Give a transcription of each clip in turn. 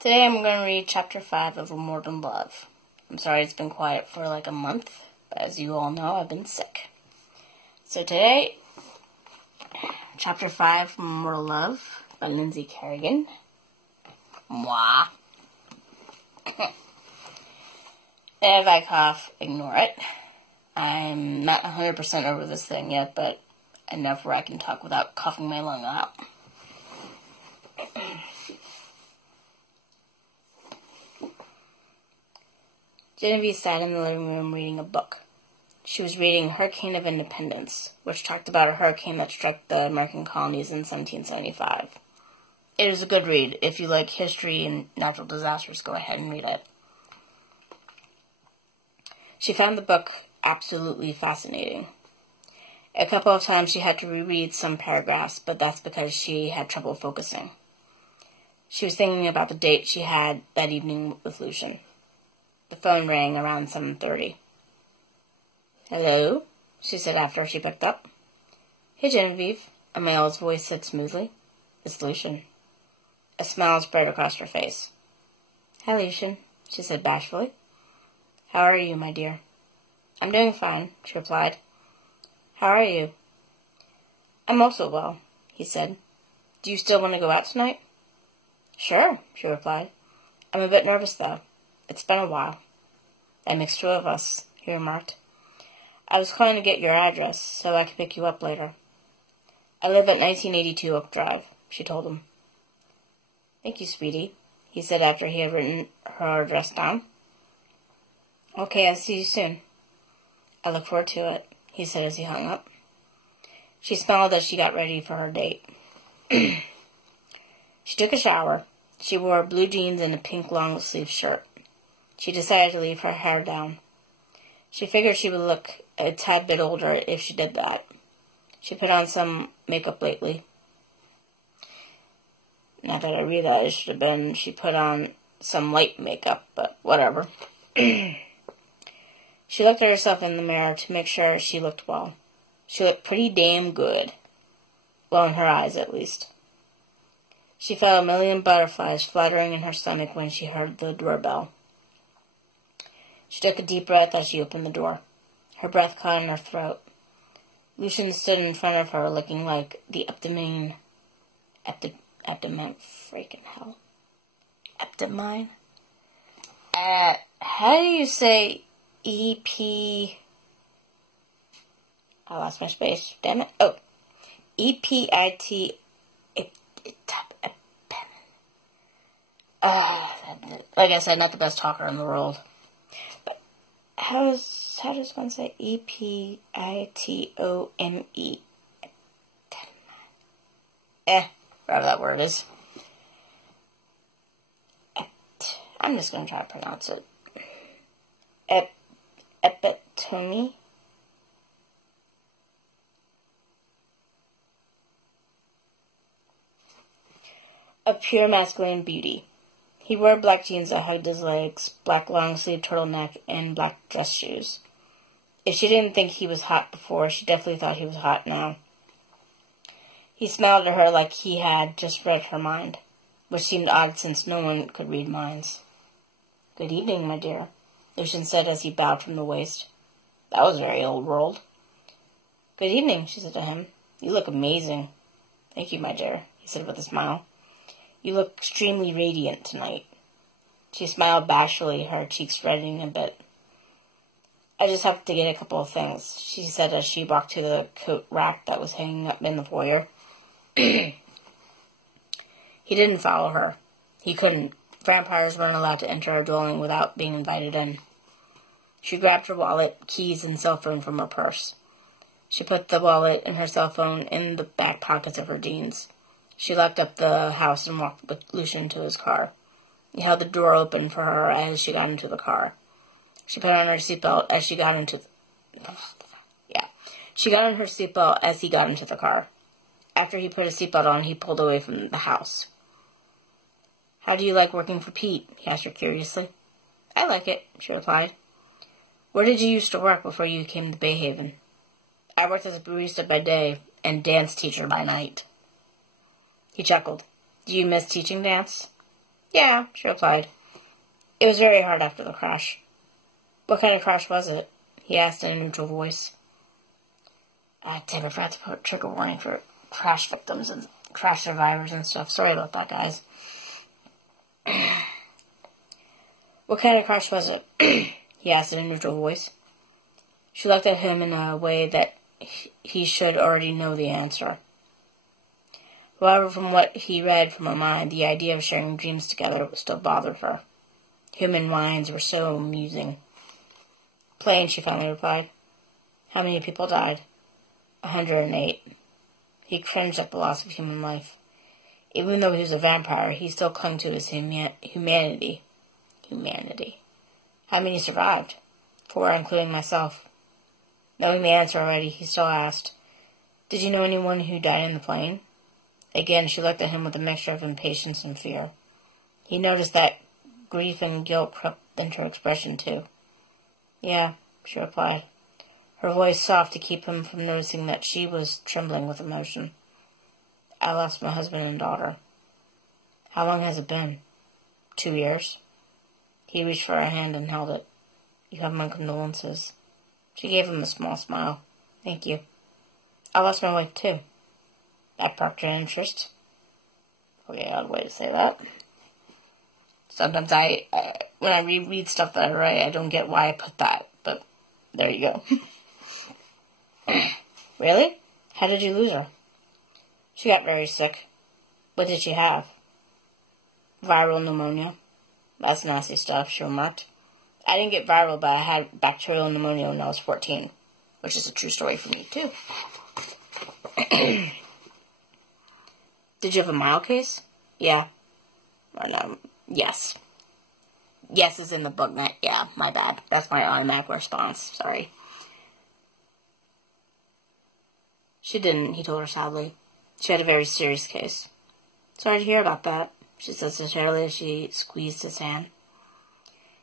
Today I'm going to read Chapter 5 of Immortal Love. I'm sorry it's been quiet for like a month, but as you all know, I've been sick. So today, Chapter 5 from Immortal Love by Lynnsey Carrigan. Mwah. If I cough, ignore it. I'm not 100% over this thing yet, but enough where I can talk without coughing my lung out. Genevieve sat in the living room reading a book. She was reading Hurricane of Independence, which talked about a hurricane that struck the American colonies in 1775. It is a good read. If you like history and natural disasters, go ahead and read it. She found the book absolutely fascinating. A couple of times she had to reread some paragraphs, but that's because she had trouble focusing. She was thinking about the date she had that evening with Lucian. The phone rang around 7:30. "Hello?" she said after she picked up. "Hey, Genevieve," a male's voice said smoothly. "It's Lucian." A smile spread across her face. "Hi, Lucian," she said bashfully. "How are you, my dear?" "I'm doing fine," she replied. "How are you?" "I'm also well," he said. "Do you still want to go out tonight?" "Sure," she replied. "I'm a bit nervous, though. It's been a while." "That makes two of us," he remarked. "I was calling to get your address so I could pick you up later." "I live at 1982 Oak Drive," she told him. "Thank you, sweetie," he said after he had written her address down. "Okay, I'll see you soon." "I look forward to it," he said as he hung up. She smiled as she got ready for her date. She took a shower. She wore blue jeans and a pink long-sleeve shirt. She decided to leave her hair down. She figured she would look a tad bit older if she did that. She put on some makeup lately. Not that I read that, it should have been she put on some light makeup, but whatever. She looked at herself in the mirror to make sure she looked well. She looked pretty damn good. Well, in her eyes, at least. She felt a million butterflies fluttering in her stomach when she heard the doorbell. She took a deep breath as she opened the door. Her breath caught in her throat. Lucian stood in front of her looking like the Eptomine. Freaking hell. Eptomine? How do you say EP? I lost my space. Damn it. Oh. EPIT. Like I said, not the best talker in the world. But how does one say EPITOME? Whatever that word is. I'm just going to try to pronounce it. Epitome? Of pure masculine beauty. He wore black jeans that hugged his legs, black long-sleeved turtleneck, and black dress shoes. If she didn't think he was hot before, she definitely thought he was hot now. He smiled at her like he had just read her mind, which seemed odd since no one could read minds. "Good evening, my dear," Lucian said as he bowed from the waist. That was very old world. "Good evening," she said to him. "You look amazing." "Thank you, my dear," he said with a smile. "You look extremely radiant tonight." She smiled bashfully, her cheeks reddening a bit. "I just have to get a couple of things," she said as she walked to the coat rack that was hanging up in the foyer. He didn't follow her. He couldn't. Vampires weren't allowed to enter a dwelling without being invited in. She grabbed her wallet, keys, and cell phone from her purse. She put the wallet and her cell phone in the back pockets of her jeans. She locked up the house and walked with Lucian to his car. He held the door open for her as she got into the car. She put on her seatbelt as she got into She got on her seatbelt as he got into the car. After he put his seatbelt on, he pulled away from the house. "How do you like working for Pete?" he asked her curiously. "I like it," she replied. "Where did you used to work before you came to Bayhaven?" "I worked as a barista by day and dance teacher by night." He chuckled. "Do you miss teaching dance?" Yeah, she replied. It was very hard after the crash. What kind of crash was it? He asked in a neutral voice. Damn, I forgot to put trigger warning for crash victims and crash survivors and stuff. Sorry about that, guys. What kind of crash was it? He asked in a neutral voice. She looked at him in a way that he should already know the answer. However, from what he read from her mind, the idea of sharing dreams together still bothered her. Human minds were so amusing. Plain, she finally replied. How many people died? 108. He cringed at the loss of human life. Even though he was a vampire, he still clung to his humanity. How many survived? 4, including myself. Knowing the answer already, he still asked, Did you know anyone who died in the plane? Again, she looked at him with a mixture of impatience and fear. He noticed that grief and guilt crept into her expression, too. Yeah, she replied, her voice soft to keep him from noticing that she was trembling with emotion. I lost my husband and daughter. How long has it been? 2 years. He reached for her hand and held it. You have my condolences. She gave him a small smile. Thank you. I lost my wife, too. That sparked her interest. Okay, odd way to say that. Sometimes when I reread stuff that I write, I don't get why I put that, but there you go. Really? How did you lose her? She got very sick. What did she have? Viral pneumonia. That's nasty stuff, she remarked. I didn't get viral, but I had bacterial pneumonia when I was 14, which is a true story for me, too. Did you have a mild case? Yeah. Or no. Yes. Yes is in the book net. Yeah, my bad. That's my automatic response. Sorry. She didn't, he told her sadly. She had a very serious case. Sorry to hear about that, she said sincerely as she squeezed his hand.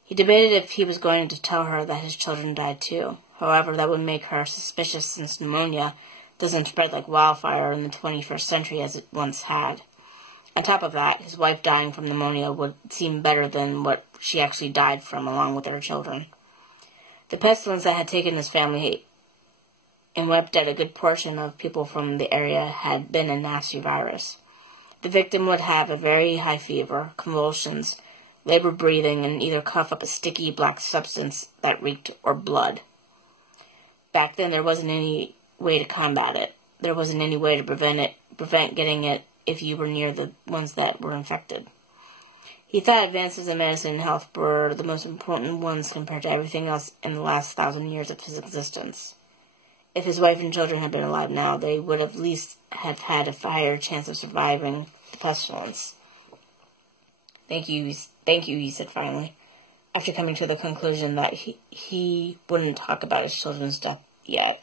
He debated if he was going to tell her that his children died too. However, that would make her suspicious since pneumonia doesn't spread like wildfire in the 21st century as it once had. On top of that, his wife dying from pneumonia would seem better than what she actually died from along with her children. The pestilence that had taken his family and wiped out a good portion of people from the area had been a nasty virus. The victim would have a very high fever, convulsions, labored breathing, and either cough up a sticky black substance that reeked or blood. Back then, there wasn't any way to combat it. There wasn't any way to prevent getting it if you were near the ones that were infected. He thought advances in medicine and health were the most important ones compared to everything else in the last 1,000 years of his existence. If his wife and children had been alive now, they would at least have had a higher chance of surviving the pestilence. Thank you, he said finally, after coming to the conclusion that he wouldn't talk about his children's death yet.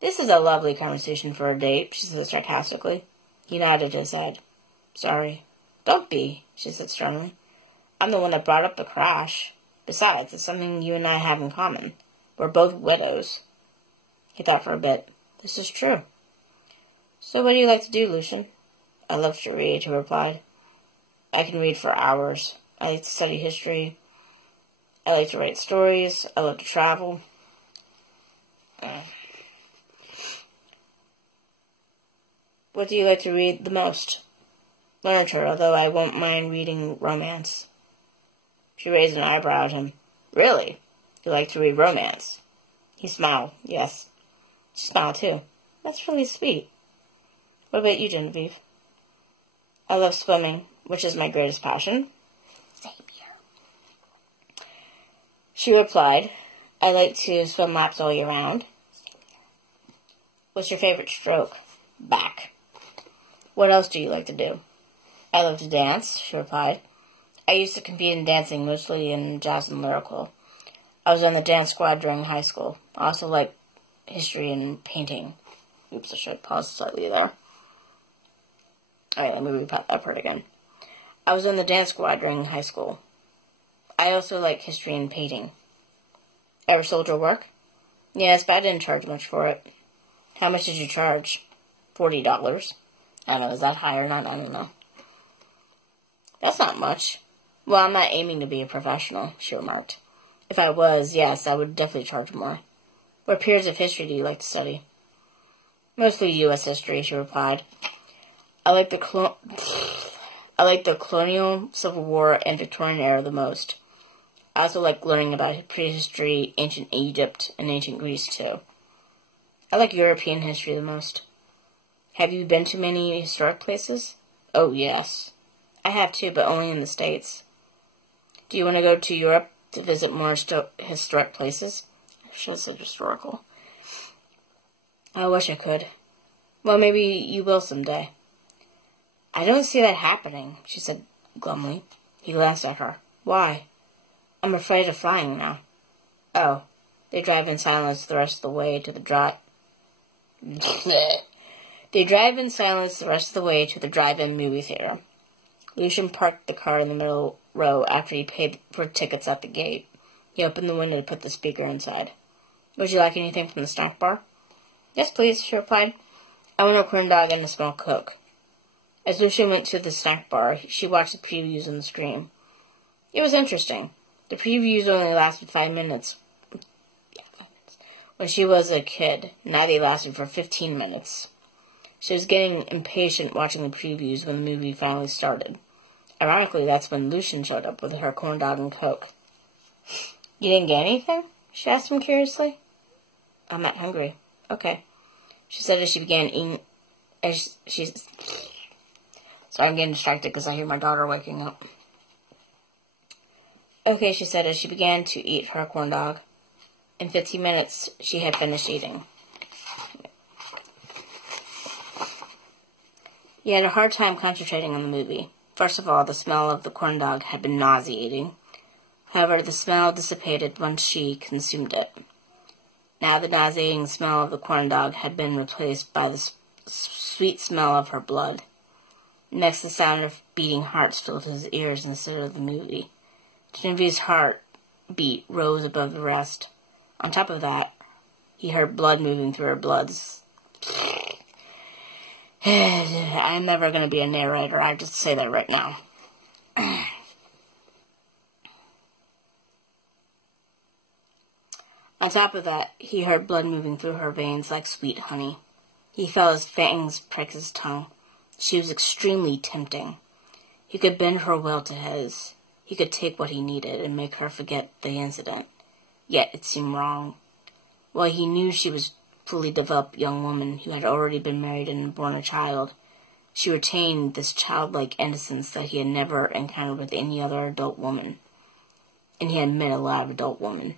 This is a lovely conversation for a date, she said sarcastically. He nodded his head. Sorry. Don't be, she said strongly. I'm the one that brought up the crash. Besides, it's something you and I have in common. We're both widows. He thought for a bit. This is true. So what do you like to do, Lucian? I love to read, he replied. I can read for hours. I like to study history. I like to write stories. I love to travel. What do you like to read the most? Literature, although I won't mind reading romance. She raised an eyebrow at him. Really? You like to read romance? He smiled. Yes. She smiled, too. That's really sweet. What about you, Genevieve? I love swimming, which is my greatest passion. Same here. She replied, I like to swim laps all year round. Same here. What's your favorite stroke? Back. What else do you like to do? I love to dance, she replied. I used to compete in dancing, mostly in jazz and lyrical. I was on the dance squad during high school. I also like history and painting. Oops, I should pause slightly there. Alright, let me repeat that part again. I was on the dance squad during high school. I also like history and painting. Ever sold your work? Yes, but I didn't charge much for it. How much did you charge? $40. I don't know, is that high or not? I don't know. That's not much. Well, I'm not aiming to be a professional, she remarked. If I was, yes, I would definitely charge more. What periods of history do you like to study? Mostly U.S. history, she replied. I like the colonial, Civil War, and Victorian era the most. I also like learning about prehistory, ancient Egypt, and ancient Greece, too. I like European history the most. Have you been to many historic places? Oh, yes. I have, too, but only in the States. Do you want to go to Europe to visit more historic places? I should have said historical. I wish I could. Well, maybe you will someday. I don't see that happening, she said glumly. He glanced at her. Why? I'm afraid of flying now. Oh, they drive in silence the rest of the way to the drive-in movie theater. Lucian parked the car in the middle row after he paid for tickets at the gate. He opened the window to put the speaker inside. Would you like anything from the snack bar? Yes, please, she replied. I want a corn dog and a small Coke. As Lucian went to the snack bar, she watched the previews on the screen. It was interesting. The previews only lasted 5 minutes. When she was a kid, now they lasted for 15 minutes. She was getting impatient watching the previews when the movie finally started. Ironically, that's when Lucian showed up with her corn dog and Coke. You didn't get anything? She asked him curiously. I'm not hungry. Okay. She said as she began eating... Sorry, I'm getting distracted because I hear my daughter waking up. Okay, she said as she began to eat her corn dog. In 15 minutes, she had finished eating. He had a hard time concentrating on the movie. First of all, the smell of the corn dog had been nauseating. However, the smell dissipated once she consumed it. Now the nauseating smell of the corn dog had been replaced by the sweet smell of her blood. Next, the sound of beating hearts filled his ears instead of the movie. Genevieve's heartbeat rose above the rest. On top of that, he heard blood moving through her bloods. I'm never going to be a narrator. I just say that right now. On top of that, he heard blood moving through her veins like sweet honey. He felt his fangs prick his tongue. She was extremely tempting. He could bend her will to his. He could take what he needed and make her forget the incident. Yet it seemed wrong. While he knew she was a fully developed young woman who had already been married and born a child, she retained this childlike innocence that he had never encountered with any other adult woman. And he had met a lot of adult women.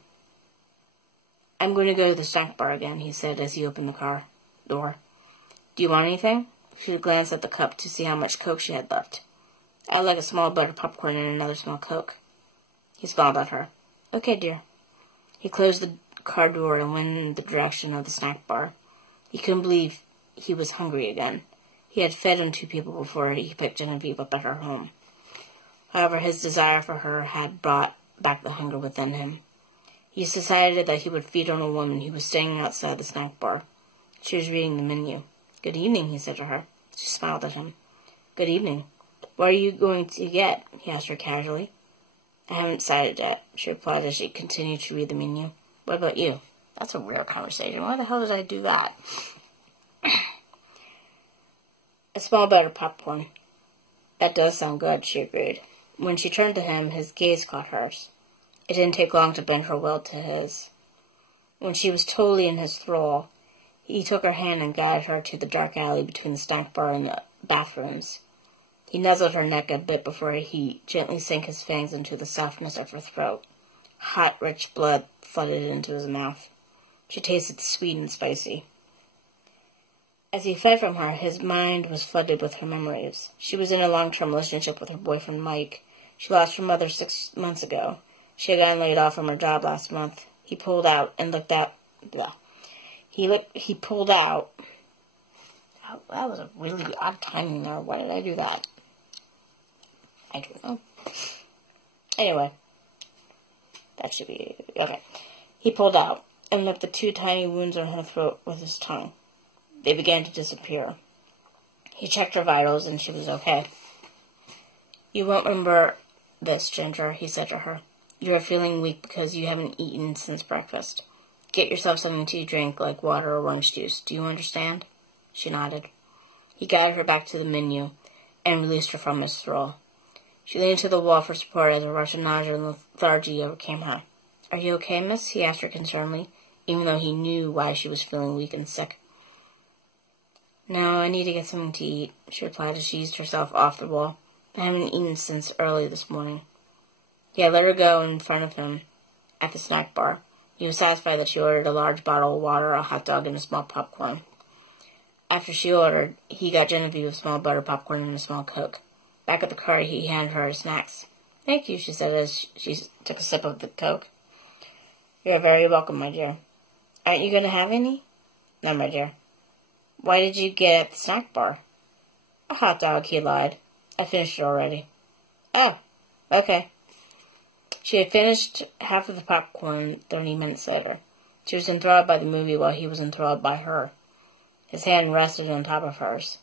I'm going to go to the snack bar again, he said as he opened the car door. Do you want anything? She glanced at the cup to see how much Coke she had left. I'd like a small buttered popcorn and another small Coke. He smiled at her. Okay, dear. He closed the car door and went in the direction of the snack bar. He couldn't believe he was hungry again. He had fed on 2 people before he picked Genevieve up at her home. However, his desire for her had brought back the hunger within him. He decided that he would feed on a woman who was standing outside the snack bar. She was reading the menu. Good evening, he said to her. She smiled at him. Good evening. What are you going to get? He asked her casually. I haven't decided yet, she replied as she continued to read the menu. What about you? That's a weird conversation. Why the hell did I do that? A small buttered popcorn. That does sound good, she agreed. When she turned to him, his gaze caught hers. It didn't take long to bend her will to his. When she was totally in his thrall, he took her hand and guided her to the dark alley between the snack bar and the bathrooms. He nuzzled her neck a bit before he gently sank his fangs into the softness of her throat. Hot, rich blood flooded into his mouth. She tasted sweet and spicy. As he fed from her, his mind was flooded with her memories. She was in a long-term relationship with her boyfriend, Mike. She lost her mother 6 months ago. She had gotten laid off from her job last month. He pulled out and looked out. He pulled out. Oh, that was a really odd timing there. Why did I do that? I don't know. Anyway. That should be... Okay. He pulled out and licked the 2 tiny wounds on her throat with his tongue. They began to disappear. He checked her vitals and she was okay. You won't remember this, Ginger, he said to her. You are feeling weak because you haven't eaten since breakfast. Get yourself something to drink, like water or orange juice. Do you understand? She nodded. He guided her back to the menu and released her from his thrall. She leaned to the wall for support as a rush of nausea and lethargy overcame her. Are you okay, miss? He asked her concernedly, even though he knew why she was feeling weak and sick. No, I need to get something to eat, she replied as she eased herself off the wall. I haven't eaten since early this morning. He had let her go in front of him at the snack bar. He was satisfied that she ordered a large bottle of water, a hot dog, and a small popcorn. After she ordered, he got Genevieve a small butter popcorn and a small Coke. Back at the car, he handed her her snacks. Thank you, she said as she took a sip of the Coke. You're very welcome, my dear. Aren't you going to have any? No, my dear. Why did you get at the snack bar? A hot dog, he lied. I finished it already. Oh, okay. She had finished half of the popcorn 30 minutes later. She was enthralled by the movie while he was enthralled by her. His hand rested on top of hers.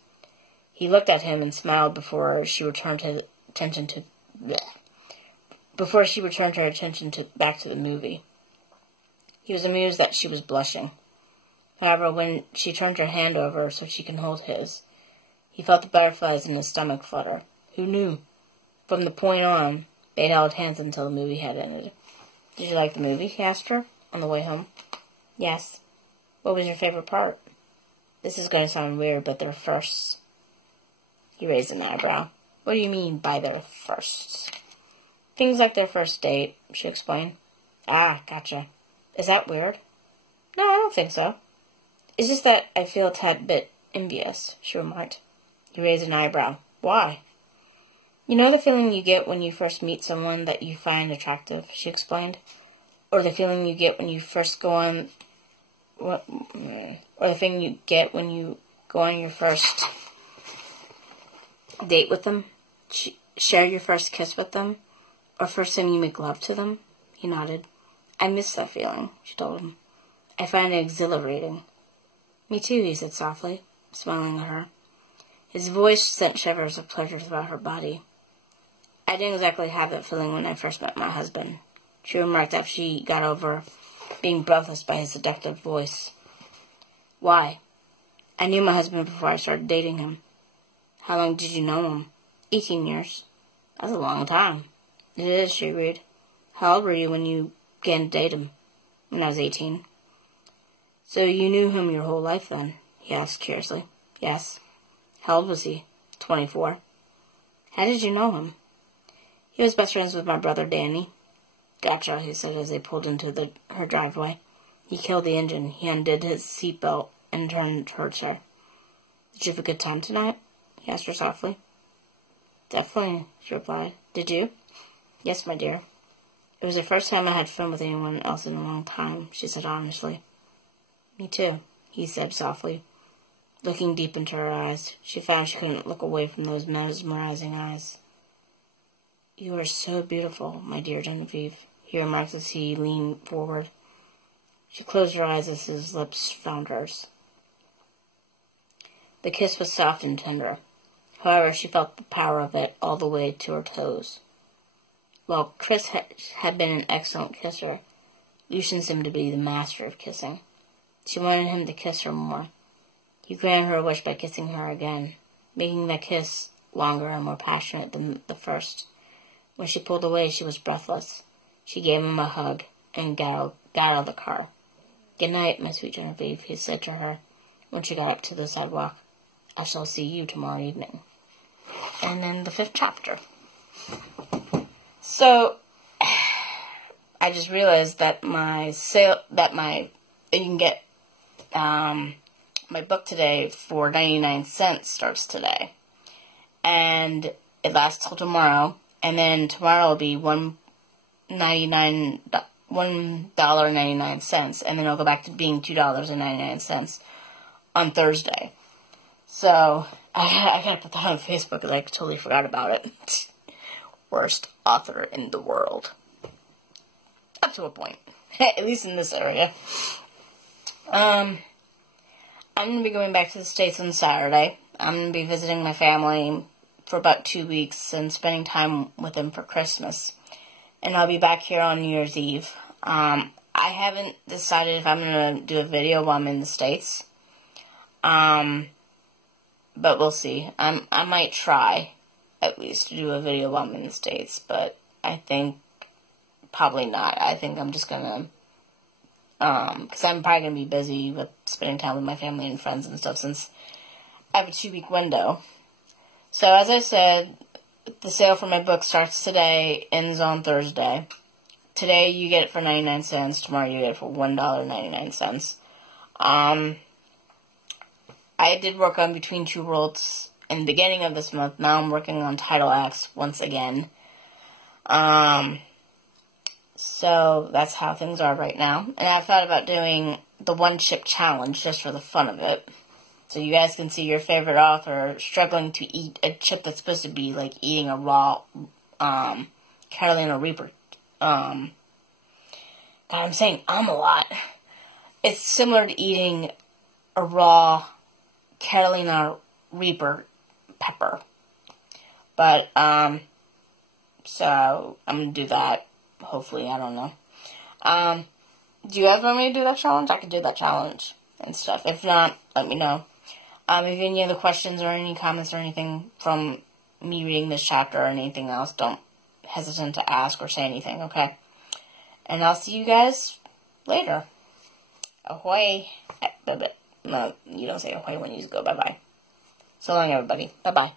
He looked at him and smiled before she returned her attention back to the movie. He was amused that she was blushing. However, when she turned her hand over so she could hold his, he felt the butterflies in his stomach flutter. Who knew? From the point on, they'd held hands until the movie had ended. Did you like the movie? He asked her on the way home. Yes. What was your favorite part? This is going to sound weird, but their firsts. He raised an eyebrow. What do you mean by their firsts? Things like their first date, she explained. Ah, gotcha. Is that weird? No, I don't think so. It's just that I feel a tad bit envious, she remarked. He raised an eyebrow. Why? You know the feeling you get when you first meet someone that you find attractive, she explained? Or the feeling you get when you first go on... Or the feeling you get when you go on your first date with them? Share your first kiss with them? Or first time you make love to them? He nodded. I miss that feeling, she told him. I find it exhilarating. Me too, he said softly, smiling at her. His voice sent shivers of pleasure throughout her body. I didn't exactly have that feeling when I first met my husband, she remarked after she got over being breathless by his seductive voice. Why? I knew my husband before I started dating him. How long did you know him? 18 years. That's a long time. It is, she agreed. How old were you when you began to date him? When I was 18. So you knew him your whole life then? He asked curiously. Yes. How old was he? 24. How did you know him? He was best friends with my brother Danny. Gotcha, he said as they pulled into her driveway. He killed the engine. He undid his seatbelt and turned towards her. Did you have a good time tonight? He asked her softly. Definitely, she replied. Did you? Yes, my dear. It was the first time I had fun with anyone else in a long time, she said honestly. Me too, he said softly. Looking deep into her eyes, she found she couldn't look away from those mesmerizing eyes. You are so beautiful, my dear Genevieve, he remarked as he leaned forward. She closed her eyes as his lips found hers. The kiss was soft and tender. However, she felt the power of it all the way to her toes. While Chris had been an excellent kisser, Lucian seemed to be the master of kissing. She wanted him to kiss her more. He granted her a wish by kissing her again, making the kiss longer and more passionate than the first. When she pulled away, she was breathless. She gave him a hug and got out of the car. Good night, my sweet Genevieve, he said to her when she got up to the sidewalk. I shall see you tomorrow evening. And then the 5th chapter. So, I just realized that you can get my book today for 99 cents starts today. And it lasts till tomorrow. And then tomorrow will be $1.99, and then it'll go back to being $2.99 on Thursday. So, I gotta put that on Facebook because I totally forgot about it. Worst author in the world. Up to a point. At least in this area. I'm going to be going back to the States on Saturday. I'm going to be visiting my family for about 2 weeks and spending time with him for Christmas. And I'll be back here on New Year's Eve. I haven't decided if I'm going to do a video while I'm in the States. But we'll see. I might try, at least, to do a video while I'm in the States. But I think probably not. I think I'm just going to, because I'm probably going to be busy with spending time with my family and friends and stuff since I have a 2-week window. So, as I said, the sale for my book starts today, ends on Thursday. Today, you get it for 99 cents. Tomorrow, you get it for $1.99. I did work on Between Two Worlds in the beginning of this month. Now I'm working on Title Acts once again. So that's how things are right now. And I thought about doing the one chip challenge just for the fun of it. So you guys can see your favorite author struggling to eat a chip that's supposed to be like eating a raw Carolina Reaper. God, I'm saying a lot. It's similar to eating a raw Carolina Reaper pepper. But, so I'm going to do that. Hopefully, I don't know. Do you guys want me to do that challenge? I can do that challenge and stuff. If not, let me know. If you have any other questions or any comments or anything from me reading this chapter or anything else, don't hesitate to ask or say anything, okay? And I'll see you guys later. Ahoy. No, you don't say ahoy when you go bye-bye. So long, everybody. Bye-bye.